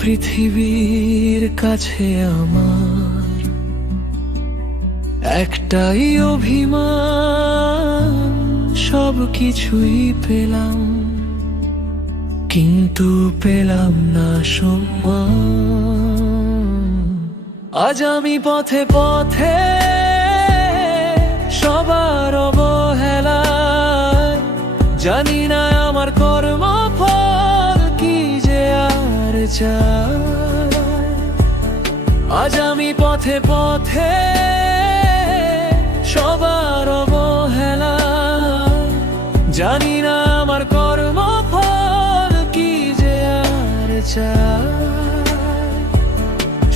পৃথিবীর কাছে আমার একটাই অভিমান, সব কিছুই পেলাম কিন্তু পেলাম না সম্মান। আজ আমি পথে পথে সবার অবহেলায়, জানি না আমার কর্মফল কি যে আর চায়। আজ আমি পথে পথে সবার অবহেলায়, জানি না আমার কর্মফল কি যে আর চায়।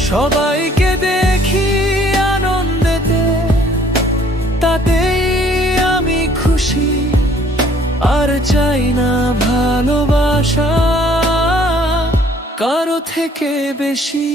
সবাইকে দেখি আনন্দেতে, তাতেই আমি খুশি, আর চাই না ভালোবাসা কারো থেকে বেশি।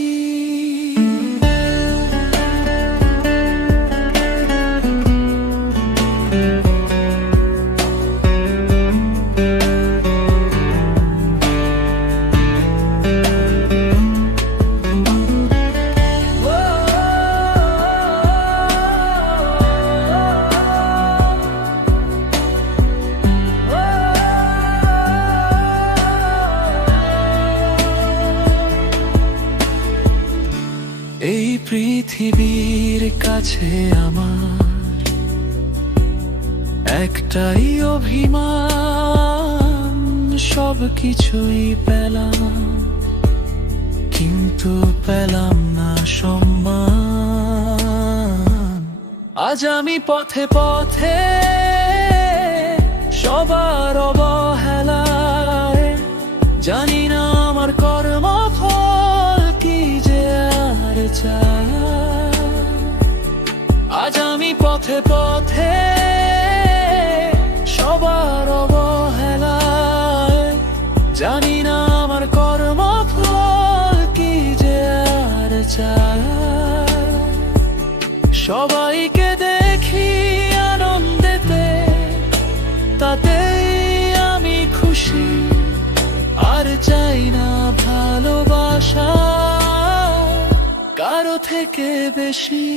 এই পৃথিবীর কাছে আমার একটাই অভিমান, সব কিছুই পেলাম কিন্তু পেলাম না সম্মান। আজ আমি পথে পথে সবার অবহেলায়, জানি না আমার কর্মফল কি যে আর চায়। আজ আমি পথে পথে সবার অবহেলায়, জানি না আমার কর্মফল কি যে আর চায়। সবাইকে দেখি আনন্দেতে, তাতেই আমি খুশি, আর চাই না ভালোবাসা কারো থেকে বেশি।